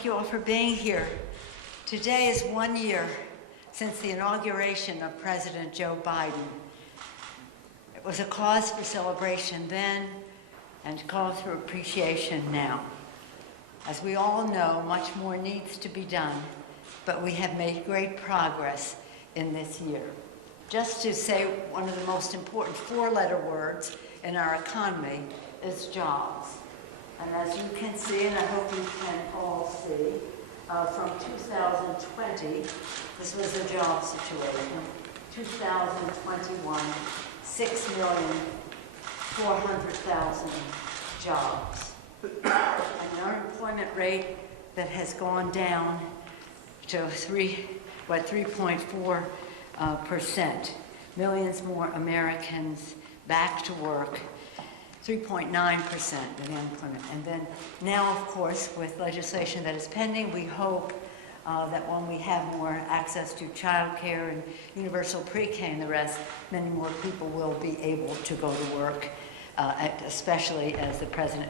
thank you all for being here. Today is 1 year since the inauguration of President Joe Biden. It was a cause for celebration then and cause for appreciation now. As we all know, much more needs to be done, but we have made great progress in this year. Just to say one of the most important four-letter words in our economy is jobs. And as you can see, and I hope you can all see, from 2020, this was a job situation. 2021, 6,400,000 jobs. An unemployment rate that has gone down to 3.4%. Millions more Americans back to work. 3.9% of the unemployment. And then now, of course, with legislation that is pending, we hope that when we have more access to child care and universal pre-K and the rest, many more people will be able to go to work, especially as the President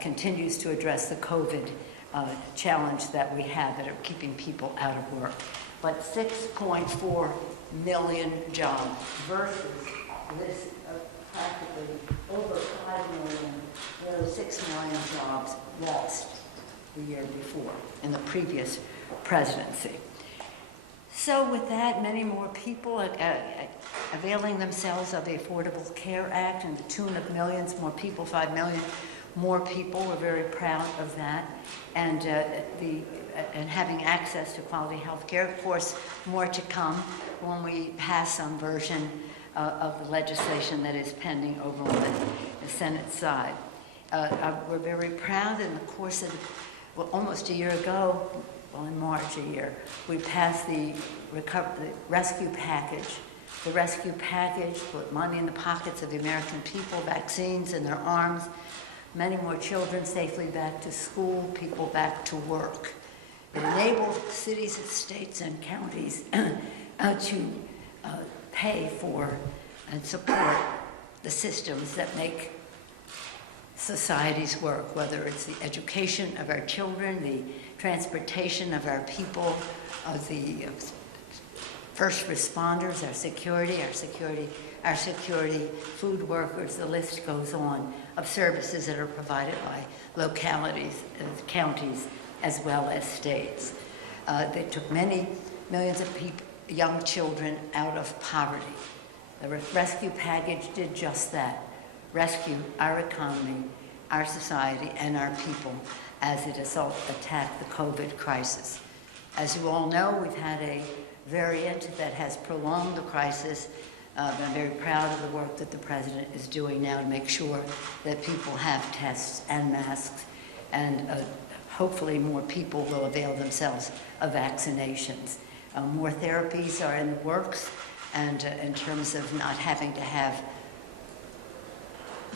continues to address the COVID challenge that we have that are keeping people out of work. But 6.4 million jobs versus this practically over 5 million, nearly 6 million jobs lost the year before in the previous presidency. So with that, many more people availing themselves of the Affordable Care Act and the tune of millions more people, 5 million more people. We're very proud of that. And having access to quality health care. Of course, more to come when we pass some version of the legislation that is pending over on the Senate side. We're very proud in the course of, almost a year ago, in March a year, we passed the rescue package. The rescue package put money in the pockets of the American people, vaccines in their arms, many more children safely back to school, people back to work. It enabled cities, states, and counties to pay for and support the systems that make societies work, whether it's the education of our children, the transportation of our people, of the first responders, our security, food workers, the list goes on, of services that are provided by localities, counties, as well as states. They took many millions of young children out of poverty. The rescue package did just that, rescue our economy, our society, and our people as it attacked the COVID crisis. As you all know, we've had a variant that has prolonged the crisis. I'm very proud of the work that the President is doing now to make sure that people have tests and masks, and hopefully more people will avail themselves of vaccinations. More therapies are in the works, and in terms of not having to have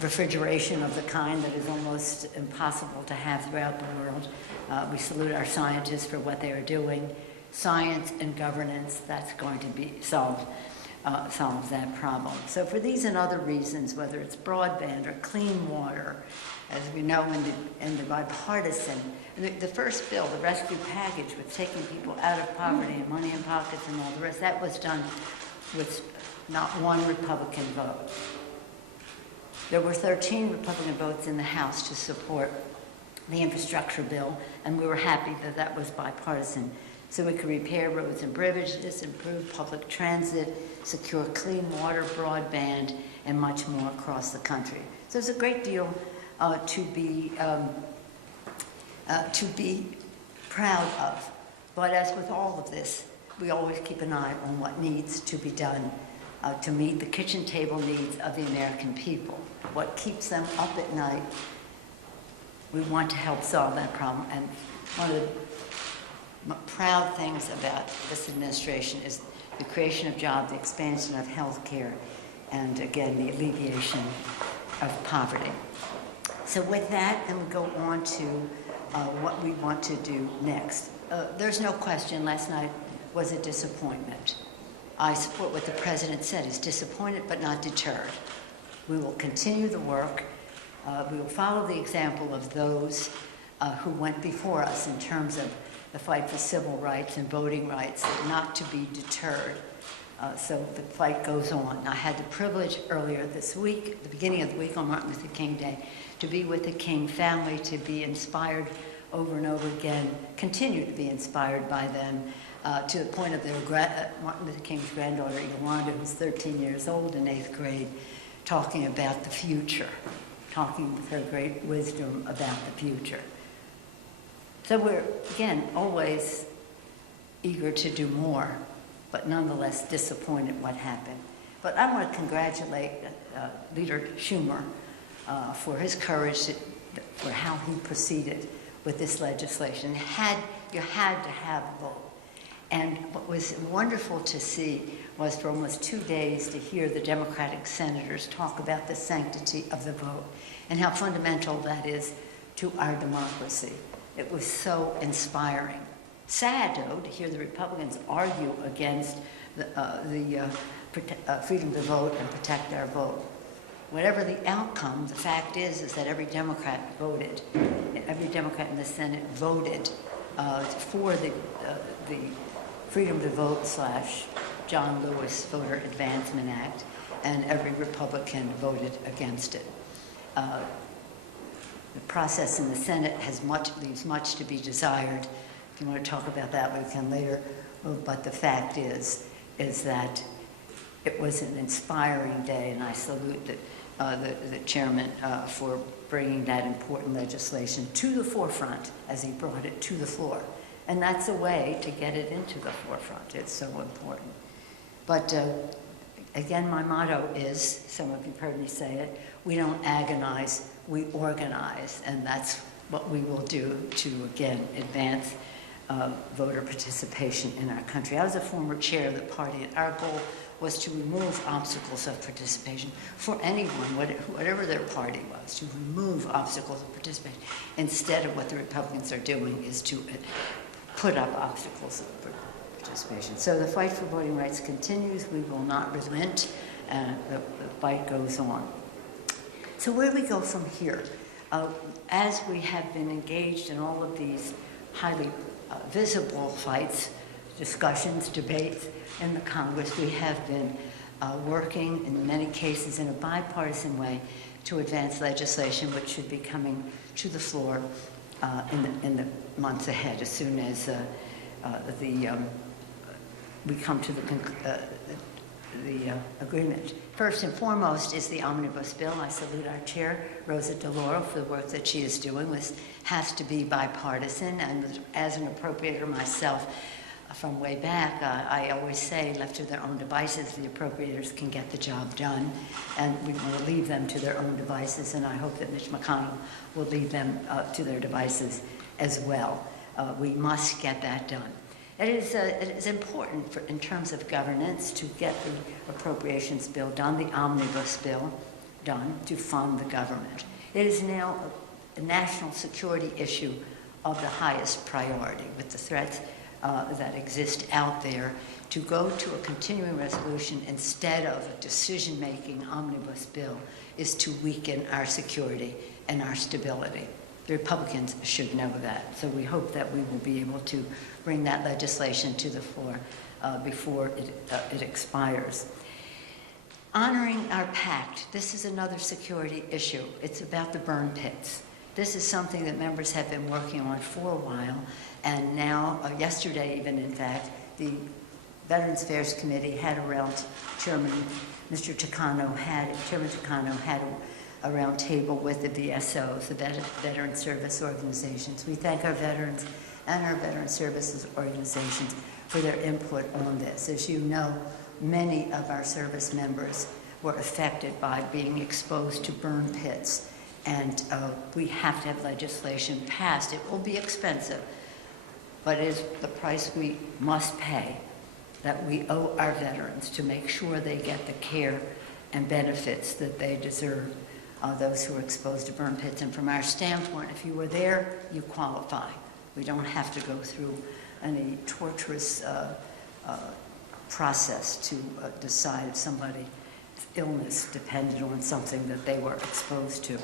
refrigeration of the kind that is almost impossible to have throughout the world. We salute our scientists for what they are doing. Science and governance, that's going to be solves that problem. So for these and other reasons, whether it's broadband or clean water, as we know in the bipartisan, the first bill, the rescue package, was taking people out of poverty and money in pockets and all the rest, that was done with not one Republican vote. There were 13 Republican votes in the House to support the infrastructure bill, and we were happy that that was bipartisan, so we could repair roads and bridges, improve public transit, secure clean water, broadband, and much more across the country. So there's a great deal to be proud of. But as with all of this, we always keep an eye on what needs to be done to meet the kitchen table needs of the American people. What keeps them up at night, we want to help solve that problem. And one of the proud things about this administration is the creation of jobs, the expansion of health care, and again, the alleviation of poverty. So with that, then we go on to what we want to do next. There's no question last night was a disappointment. I support what the President said. He's disappointed but not deterred. We will continue the work. We will follow the example of those who went before us in terms of the fight for civil rights and voting rights, not to be deterred. So the fight goes on. I had the privilege earlier this week, at the beginning of the week on Martin Luther King Day, to be with the King family, to be inspired over and over again, continue to be inspired by them, to the point of their Martin Luther King's granddaughter, Yolanda, who's 13 years old in 8th grade, talking about the future, talking with her great wisdom about the future. So we're, again, always eager to do more, but nonetheless disappointed what happened. But I want to congratulate Leader Schumer for his courage, for how he proceeded with this legislation. You had to have a vote. And what was wonderful to see was for almost 2 days to hear the Democratic senators talk about the sanctity of the vote and how fundamental that is to our democracy. It was so inspiring. Sad, though, to hear the Republicans argue against the freedom to vote and protect our vote. Whatever the outcome, the fact is that every Democrat voted. Every Democrat in the Senate voted for the Freedom to Vote / John Lewis Voter Advancement Act, and every Republican voted against it. The process in the Senate leaves much to be desired. If you want to talk about that, we can later. But the fact is that it was an inspiring day, and I salute the chairman for bringing that important legislation to the forefront as he brought it to the floor. And that's a way to get it into the forefront. It's so important. But again, my motto is, some of you've heard me say it, we don't agonize, we organize. And that's what we will do to, again, advance voter participation in our country. I was a former chair of the party, and our goal was to remove obstacles of participation for anyone, whatever their party was, to remove obstacles of participation. Instead of what the Republicans are doing is to put up obstacles of participation. So the fight for voting rights continues. We will not relent. The fight goes on. So where do we go from here? As we have been engaged in all of these highly visible fights, discussions, debates in the Congress, we have been working in many cases in a bipartisan way to advance legislation which should be coming to the floor in the months ahead, as soon as we come to the agreement. First and foremost is the omnibus bill. I salute our chair, Rosa DeLauro, for the work that she is doing. This has to be bipartisan, and as an appropriator myself, from way back, I always say, left to their own devices, the appropriators can get the job done, and we want to leave them to their own devices, and I hope that Mitch McConnell will leave them to their devices as well. We must get that done. It is important in terms of governance to get the appropriations bill done, the omnibus bill done, to fund the government. It is now a national security issue of the highest priority, with the threats that exist out there. To go to a continuing resolution instead of a decision-making omnibus bill is to weaken our security and our stability. The Republicans should know that. So we hope that we will be able to bring that legislation to the floor before it expires. Honoring our pact. This is another security issue. It's about the burn pits. This is something that members have been working on for a while, and now, yesterday even, in fact, the Veterans Affairs Committee had around Chairman Takano had a round table with the VSOs, the Veteran Service Organizations. We thank our veterans and our Veteran Services Organizations for their input on this. As you know, many of our service members were affected by being exposed to burn pits, and we have to have legislation passed. It will be expensive, but it is the price we must pay, that we owe our veterans to make sure they get the care and benefits that they deserve, those who are exposed to burn pits. And from our standpoint, if you were there, you qualify. We don't have to go through any torturous process to decide if somebody's illness depended on something that they were exposed to.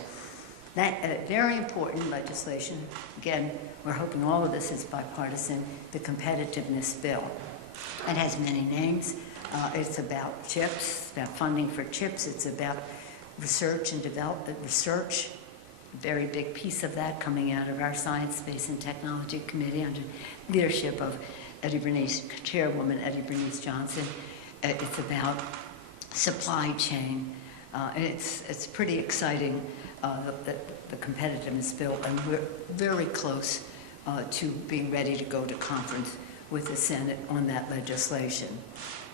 That very important legislation. Again, we're hoping all of this is bipartisan. The competitiveness bill. It has many names. It's about chips, about funding for chips. It's about research and development. Research, very big piece of that coming out of our Science, Space, and Technology Committee under leadership of Chairwoman Eddie Bernice Johnson. It's about supply chain. It's pretty exciting, the competitiveness bill, and we're very close to being ready to go to conference with the Senate on that legislation.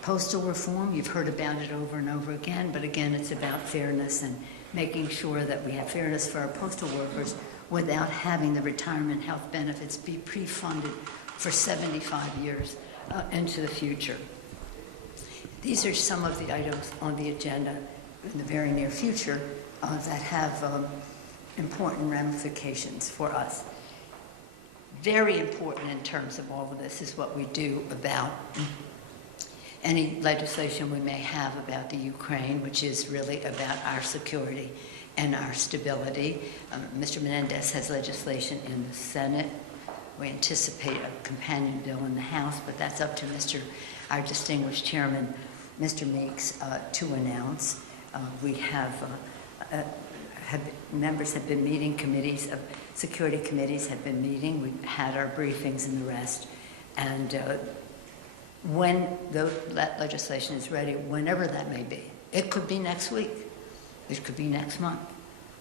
Postal reform, you've heard about it over and over again, but again, it's about fairness and making sure that we have fairness for our postal workers without having the retirement health benefits be pre-funded for 75 years into the future. These are some of the items on the agenda in the very near future that have important ramifications for us. Very important in terms of all of this is what we do about any legislation we may have about the Ukraine, which is really about our security and our stability. Mr. Menendez has legislation in the Senate. We anticipate a companion bill in the House, but that's up to our distinguished chairman, Mr. Meeks, to announce. We have members have been meeting, committees of security committees have been meeting. We've had our briefings and the rest. And when that legislation is ready, whenever that may be, it could be next week, it could be next month,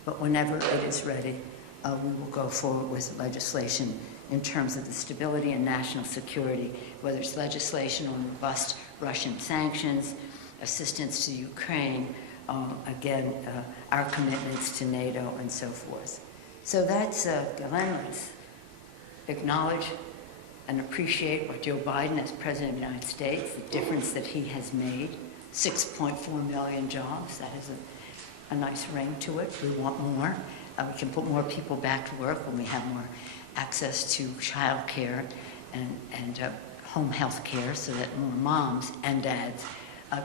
but whenever it is ready, we will go forward with legislation in terms of the stability and national security, whether it's legislation on robust Russian sanctions, assistance to Ukraine, again, our commitments to NATO and so forth. So that's, let's acknowledge and appreciate what Joe Biden as President of the United States, the difference that he has made, 6.4 million jobs, that has a nice ring to it. We want more. We can put more people back to work when we have more access to child care and home health care so that more moms and dads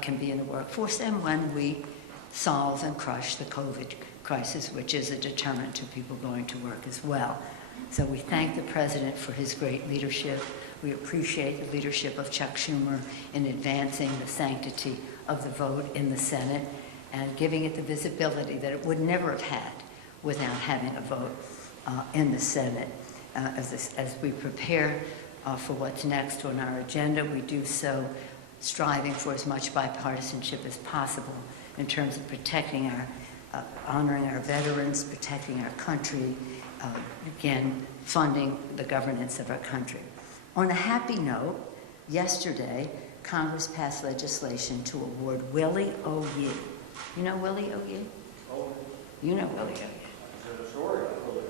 can be in the workforce, and when we solve and crush the COVID crisis, which is a deterrent to people going to work as well. So we thank the President for his great leadership. We appreciate the leadership of Chuck Schumer in advancing the sanctity of the vote in the Senate and giving it the visibility that it would never have had without having a vote in the Senate. As we prepare for what's next on our agenda, we do so striving for as much bipartisanship as possible in terms of protecting honoring our veterans, protecting our country, again, funding the governance of our country. On a happy note, yesterday, Congress passed legislation to award Willie O. Yee. You know Willie O. Yee? Oh. You know Willie O. Yee. I did a story about Willie.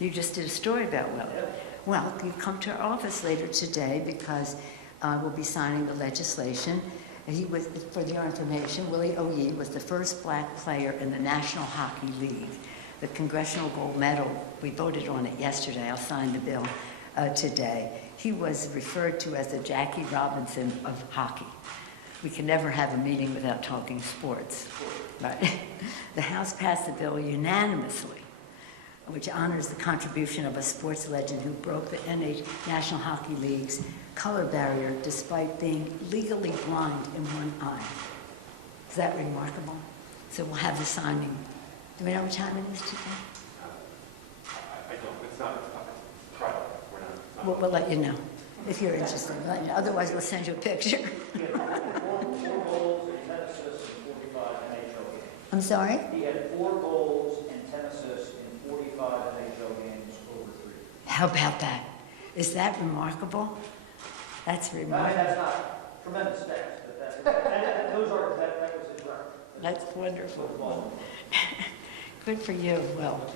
You just did a story about Willie. Yeah. Well, you come to our office later today because we'll be signing the legislation. He was, for your information, Willie O. Yee was the first black player in the National Hockey League. The Congressional Gold Medal, we voted on it yesterday. I'll sign the bill today. He was referred to as the Jackie Robinson of hockey. We can never have a meeting without talking sports. Right? The House passed the bill unanimously, which honors the contribution of a sports legend who broke the National Hockey League's color barrier despite being legally blind in one eye. Is that remarkable? So we'll have the signing. Do we know what time it is today? I don't. It's not private. We're not. We'll let you know if you're interested. We'll let you know. Otherwise, we'll send you a picture. He had 4 goals and 10 assists in 45 NHL games. I'm sorry? He had 4 goals and 10 assists in 45 NHL games over 3. How about that? Is that remarkable? That's remarkable. I mean, that's not tremendous stats, but that was his record. That's wonderful. Good for you. Well,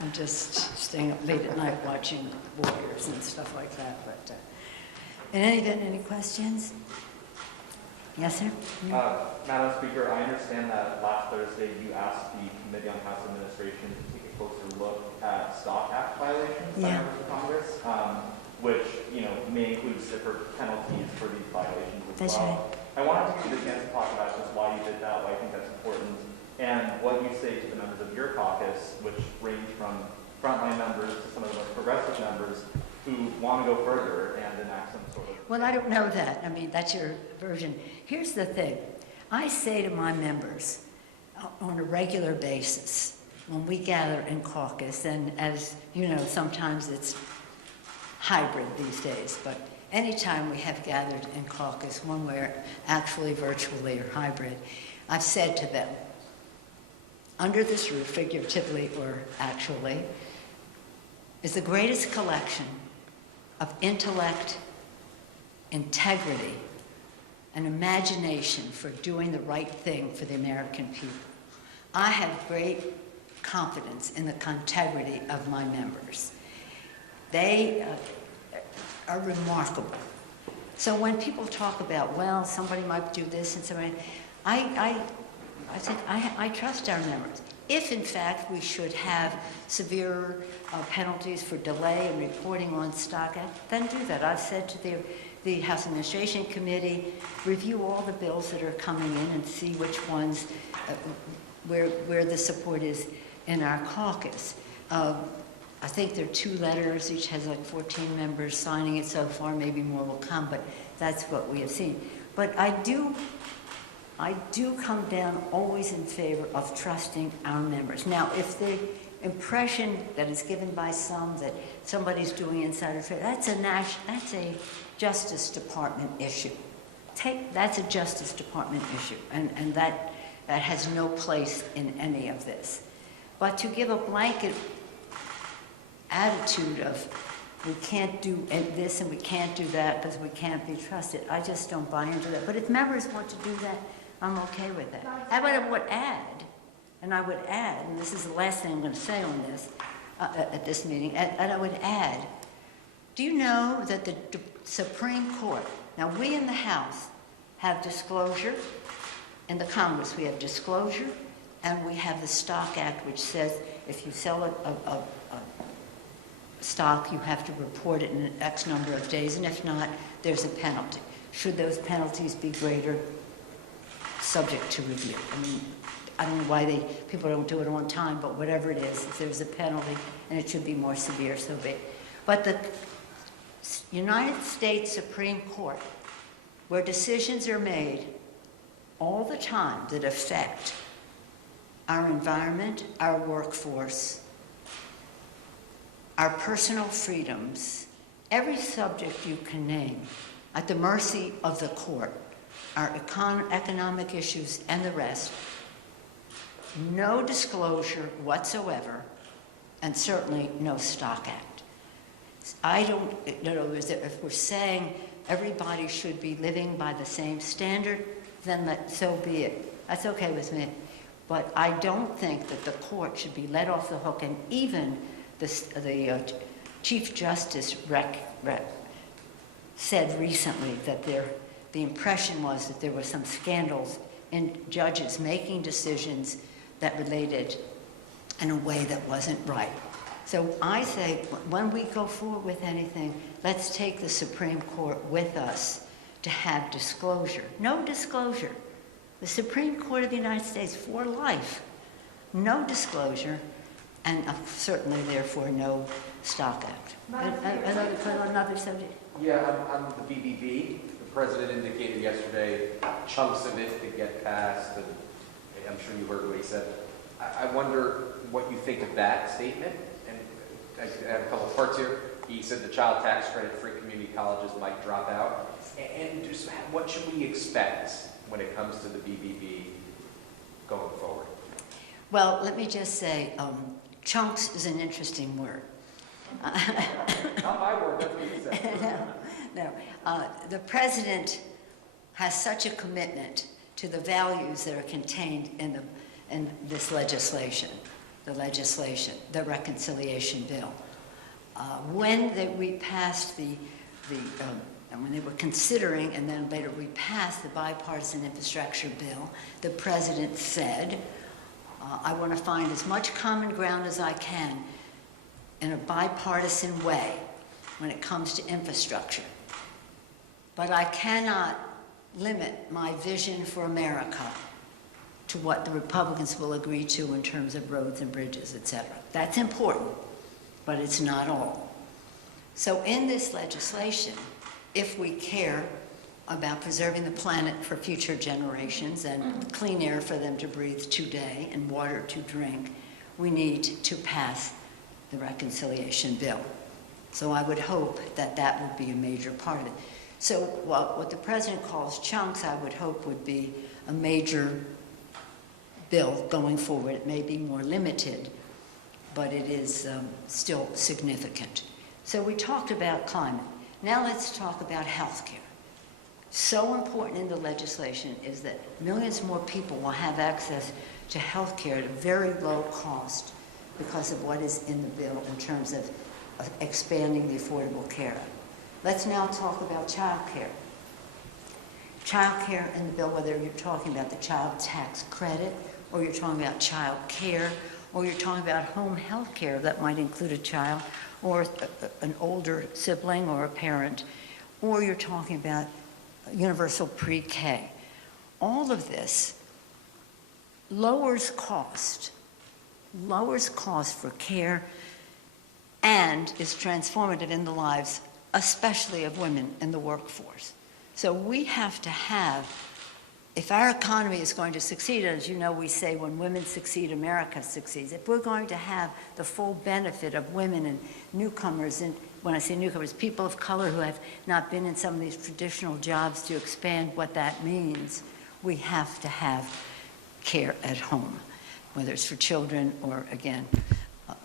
I'm just staying up late at night watching Warriors and stuff like that. But in any event, any questions? Yes, sir? Madam Speaker, I understand that last Thursday you asked the Committee on House Administration to take a closer look at Stock Act violations by members of Congress, which may include stiffer penalties for these violations as That's well. Right. I wanted to give you the chance to talk about just why you did that, why I think that's important, and what you say to the members of of your caucus, which range from frontline members to some of the most progressive members, who want to go further and enact some sort of... Well, I don't know that. I mean, that's your version. Here's the thing. I say to my members on a regular basis, when we gather in caucus, and as you know, sometimes it's hybrid these days, but anytime we have gathered in caucus, one way or actually virtually or hybrid, I've said to them, under this roof, figuratively or actually, is the greatest collection of intellect, integrity, and imagination for doing the right thing for the American people. I have great confidence in the integrity of my members. They are remarkable. So when people talk about, well, somebody might do this and somebody, I think I trust our members. If, in fact, we should have severe penalties for delay in reporting on Stock Act, then do that. I've said to the House Administration Committee, review all the bills that are coming in and see which ones, where the support is in our caucus. I think there are 2 letters, each has like 14 members signing it so far, maybe more will come, but that's what we have seen. But I do come down always in favor of trusting our members. Now, if the impression that is given by some that somebody's doing insider trading, that's a Justice Department issue. That's a Justice Department issue, and that has no place in any of this. But to give a blanket attitude of we can't do this and we can't do that because we can't be trusted, I just don't buy into that. But if members want to do that, I'm okay with that. I would add, and this is the last thing I'm going to say on this at this meeting, and I would add, do you know that the Supreme Court, now we in the House have disclosure, in the Congress we have disclosure, and we have the Stock Act, which says if you sell a stock, you have to report it in an X number of days, and if not, there's a penalty. Should those penalties be greater? Subject to review. I mean, I don't know why people don't do it on time, but whatever it is, if there's a penalty, and it should be more severe, so be it. But the United States Supreme Court, where decisions are made all the time that affect our environment, our workforce, our personal freedoms, every subject you can name, at the mercy of the court, our economic issues and the rest, no disclosure whatsoever, and certainly no Stock Act. I don't, in other words, if we're saying everybody should be living by the same standard, then so be it. That's okay with me. But I don't think that the court should be let off the hook, and even the Chief Justice said recently that the impression was that there were some scandals in judges making decisions that related in a way that wasn't right. So I say, when we go forward with anything, let's take the Supreme Court with us to have disclosure. No disclosure. The Supreme Court of the United States for life. No disclosure, and certainly, therefore, no Stock Act. Another subject? Yeah, on the BBB, the president indicated yesterday chunks of it could get passed, and I'm sure you heard what he said. I wonder what you think of that statement, and I have a couple of parts here. He said the child tax credit for community colleges might drop out, and just what should we expect when it comes to the BBB going forward? Well, let me just say, chunks is an interesting word. Not my word, that's what you said. No. The president has such a commitment to the values that are contained in this legislation, the reconciliation bill. When we passed when they were considering and then later we passed the bipartisan infrastructure bill, the president said, I want to find as much common ground as I can in a bipartisan way when it comes to infrastructure. But I cannot limit my vision for America to what the Republicans will agree to in terms of roads and bridges, et cetera. That's important, but it's not all. So in this legislation, if we care about preserving the planet for future generations and clean air for them to breathe today and water to drink, we need to pass the reconciliation bill. So I would hope that that would be a major part of it. So what the president calls chunks, I would hope would be a major bill going forward. It may be more limited, but it is still significant. So we talked about climate. Now let's talk about health care. So important in the legislation is that millions more people will have access to health care at a very low cost because of what is in the bill in terms of expanding the Affordable Care Act. Let's now talk about child care. Child care in the bill, whether you're talking about the child tax credit, or you're talking about child care, or you're talking about home health care that might include a child, or an older sibling or a parent, or you're talking about universal pre-K. All of this lowers cost for care, and is transformative in the lives, especially of women in the workforce. So we have to have, if our economy is going to succeed, as you know, we say when women succeed, America succeeds. If we're going to have the full benefit of women and newcomers, and when I say newcomers, people of color who have not been in some of these traditional jobs, to expand what that means, we have to have care at home, whether it's for children or, again,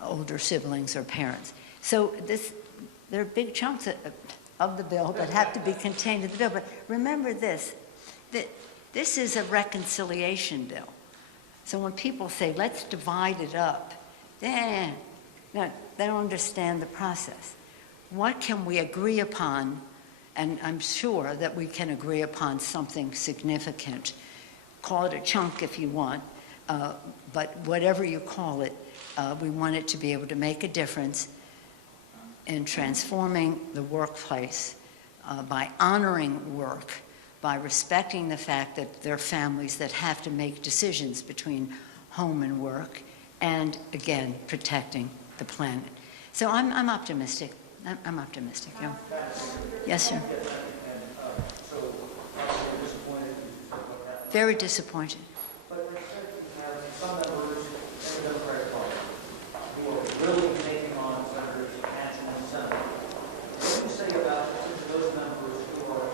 older siblings or parents. So there are big chunks of the bill that have to be contained in the bill. But remember this, that this is a reconciliation bill. So when people say, let's divide it up, they don't understand the process. What can we agree upon? And I'm sure that we can agree upon something significant. Call it a chunk if you want, but whatever you call it, we want it to be able to make a difference in transforming the workplace by honoring work, by respecting the fact that there are families that have to make decisions between home and work, and again, protecting the planet. So I'm optimistic. I'm optimistic. Yeah. Yes, sir. Very disappointed. But some members in the Democratic Party who are really taking on Senators Manchin and Senate. What do you say about those members who are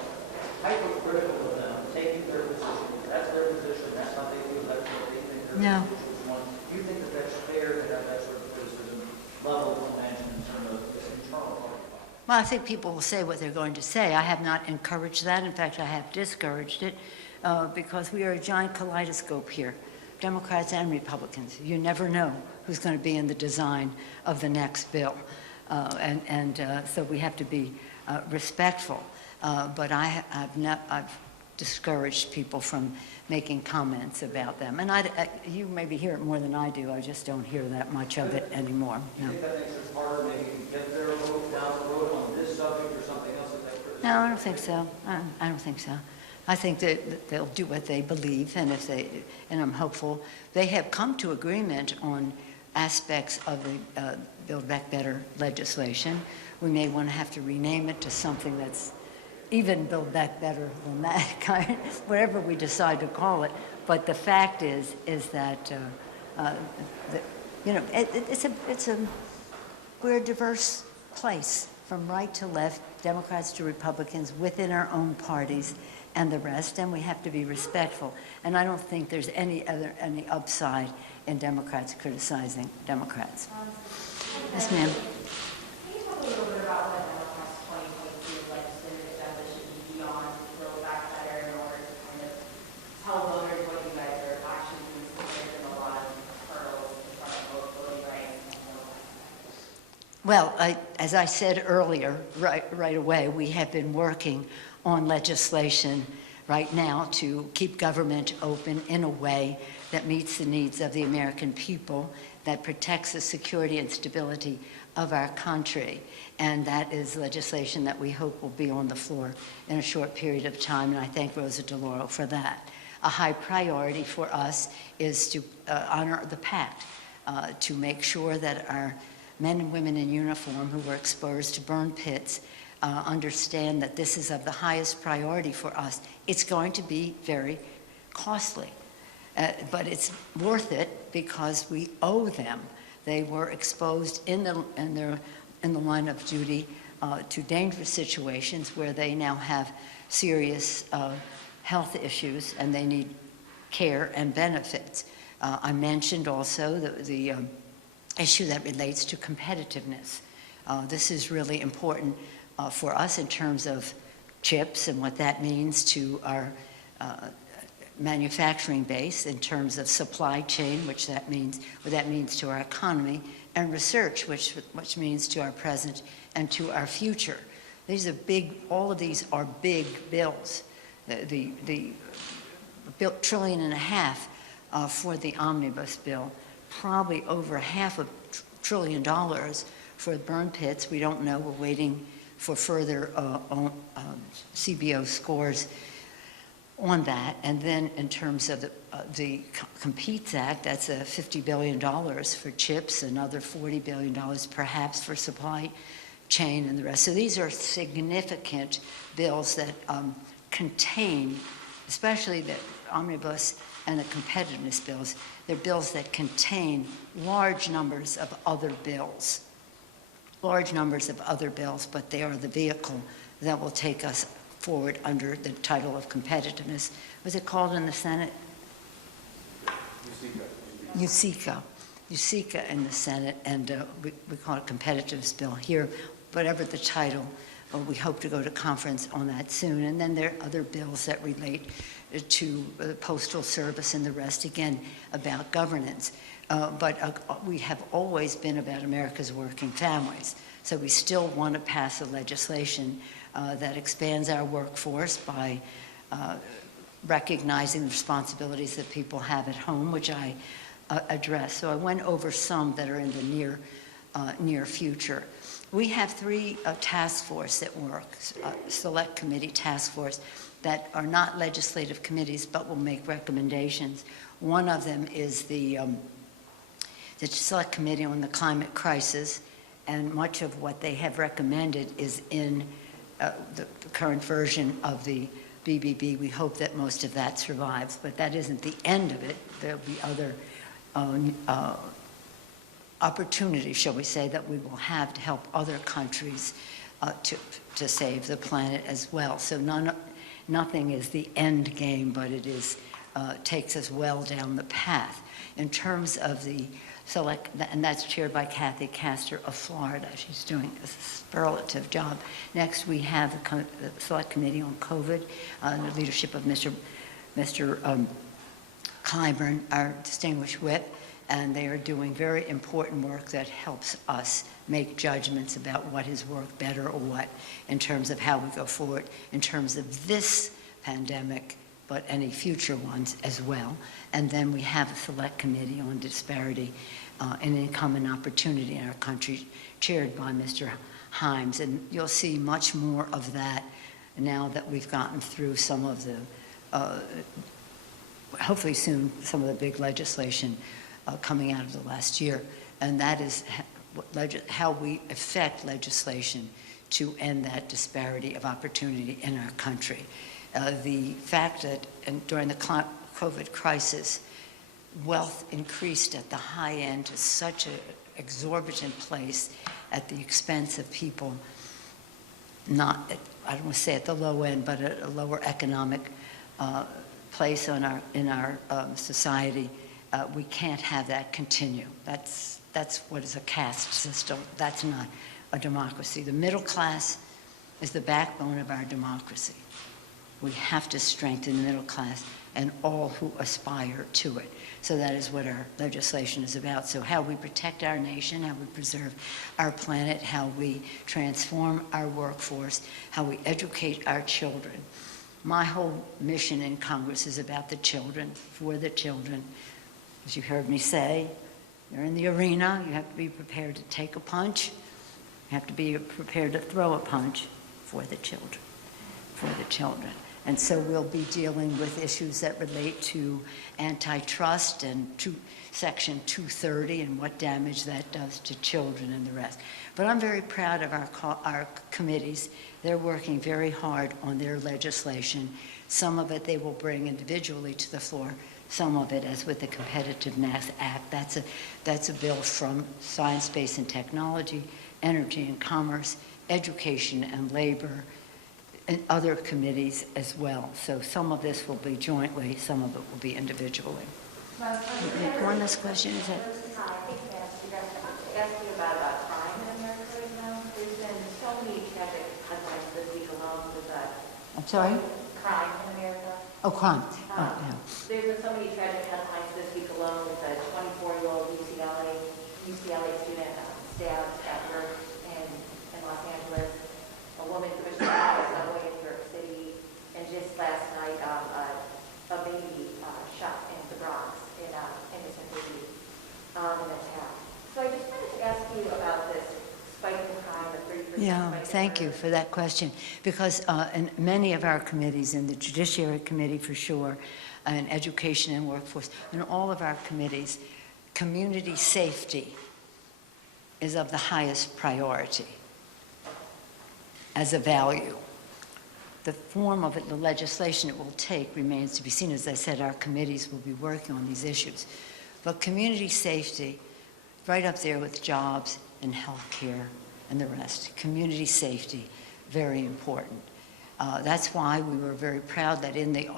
hypercritical of them taking their position? That's their position. That's how they feel. That's what they think their position is one. Do you think that that's fair to have that sort of criticism level from Manchin in terms of this internal party? Well, I think people will say what they're going to say. I have not encouraged that. In fact, I have discouraged it because we are a giant kaleidoscope here, Democrats and Republicans. You never know who's going to be in the design of the next bill. So we have to be respectful. But I've discouraged people from making comments about them. And you maybe hear it more than I do. I just don't hear that much of it anymore. Do you think that makes it harder maybe to get their vote down the road on this subject or something else that they criticize? No, I don't think so. I don't think so. I think that they'll do what they believe, and and I'm hopeful. They have come to agreement on aspects of the Build Back Better legislation. We may want to have to rename it to something that's even Build Back Better than that kind, whatever we decide to call it. But the fact is that we're a diverse place, from right to left, Democrats to Republicans, within our own parties and the rest, and we have to be respectful. And I don't think there's any upside in Democrats criticizing Democrats. Yes, ma'am. Can you talk a little bit about what Democrats' 2022 legislative agenda should be beyond Build Back Better in order to kind of tell voters what you guys are actually doing, since there's been a lot of hurdles in front of voting rights and Build Back Better? Well, as I said earlier, right away, we have been working on legislation right now to keep government open in a way that meets the needs of the American people, that protects the security and stability of our country. And that is legislation that we hope will be on the floor in a short period of time, and I thank Rosa DeLauro for that. a high priority for us is to honor the pact, to make sure that our men and women in uniform who were exposed to burn pits understand that this is of the highest priority for us. It's going to be very costly, but it's worth it because we owe them. They were exposed in the line of duty to dangerous situations where they now have serious health issues and they need care and benefits. I mentioned also the issue that relates to competitiveness. This is really important for us in terms of chips and what that means to our manufacturing base, in terms of supply chain, what that means to our economy, and research, which means to our present and to our future. These are big. All of these are big bills. The $1.5 trillion for the omnibus bill, probably over $500 billion for burn pits. We don't know. We're waiting for further CBO scores on that. And then in terms of the Competes Act, that's $50 billion for chips, another $40 billion perhaps for supply chain and the rest. So these are significant bills that contain, especially the omnibus and the competitiveness bills, they're bills that contain large numbers of other bills. But they are the vehicle that will take us forward under the title of competitiveness. Was it called in the Senate? USICA in the Senate, and we call it competitiveness bill here. Whatever the title, we hope to go to conference on that soon. And then there are other bills that relate to the Postal Service and the rest, again, about governance. But we have always been about America's working families. So we still want to pass a legislation that expands our workforce by recognizing the responsibilities that people have at home, which I address. So I went over some that are in the near future. We have 3 task force that work, select committee task force, that are not legislative committees but will make recommendations. One of them is the select committee on the climate crisis, and much of what they have recommended is in the current version of the BBB. We hope that most of that survives, but that isn't the end of it. There'll be other opportunities, shall we say, that we will have to help other countries to save the planet as well. So nothing is the end game, but it is takes us well down the path. In terms of the select, and that's chaired by Kathy Castor of Florida. She's doing a superlative job. Next, we have the Select Committee on COVID, under the leadership of Mr. Clyburn, our distinguished whip, and they are doing very important work that helps us make judgments about what has worked better or what in terms of how we go forward in terms of this pandemic, but any future ones as well. And then we have a select committee on disparity and income and opportunity in our country, chaired by Mr. Himes. And you'll see much more of that now that we've gotten through some of the, hopefully soon, some of the big legislation coming out of the last year. And that is how we affect legislation to end that disparity of opportunity in our country. The fact that during the COVID crisis, wealth increased at the high end to such an exorbitant place at the expense of people, not, I don't want to say at the low end, but at a lower economic place in our society. We can't have that continue. That's what is a caste system. That's not a democracy. The middle class is the backbone of our democracy. We have to strengthen the middle class and all who aspire to it. So that is what our legislation is about. So how we protect our nation, how we preserve our planet, how we transform our workforce, how we educate our children. My whole mission in Congress is about the children, for the children. As you heard me say, you're in the arena, you have to be prepared to take a punch. You have to be prepared to throw a punch for the children, for the children. And so we'll be dealing with issues that relate to antitrust and to Section 230 and what damage that does to children and the rest. But I'm very proud of our committees. They're working very hard on their legislation. Some of it they will bring individually to the floor. Some of it, as with the Competitiveness Act, that's a bill from Science, Space, and Technology, Energy and Commerce, Education and Labor, and other committees as well. So some of this will be jointly, some of it will be individually. One last question, is that? I think Nancy, I want to ask you about crime in America right now. There's been so many tragic headlines this week alone with I'm sorry? crime in America. Oh, crime. Oh, yeah. There's been so many tragic headlines this week alone with a 24-year-old UCLA student stabbed at work in Los Angeles, a woman pushed out of a subway in New York City, and just last night a baby shot in the Bronx in innocent baby an attack. So I just wanted to ask you about this spike in crime, the 30% Yeah, spike in thank you murder. for that question. Because in many of our committees, in the Judiciary Committee for sure, and Education and Workforce, in all of our committees, community safety is of the highest priority as a value. The form of it, the legislation it will take remains to be seen. As I said, our committees will be working on these issues. But community safety, right up there with jobs and health care and the rest. Community safety, very important. That's why we were very proud that in the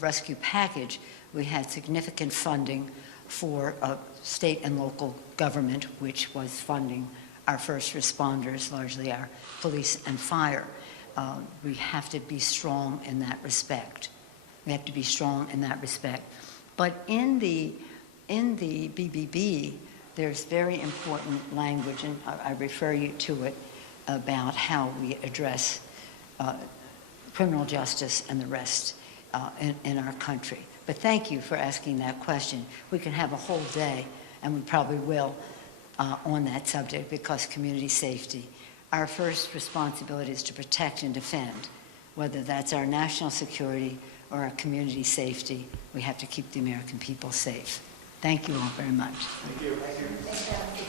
rescue package, we had significant funding for state and local government, which was funding our first responders, largely our police and fire. We have to be strong in that respect. We have to be strong in that respect. But in the BBB, there's very important language, and I refer you to it, about how we address criminal justice and the rest in our country. But thank you for asking that question. We can have a whole day, and we probably will, on that subject, because community safety, our first responsibility is to protect and defend, whether that's our national security or our community safety. We have to keep the American people safe. Thank you all very much. Thank you. Thanks, Nancy.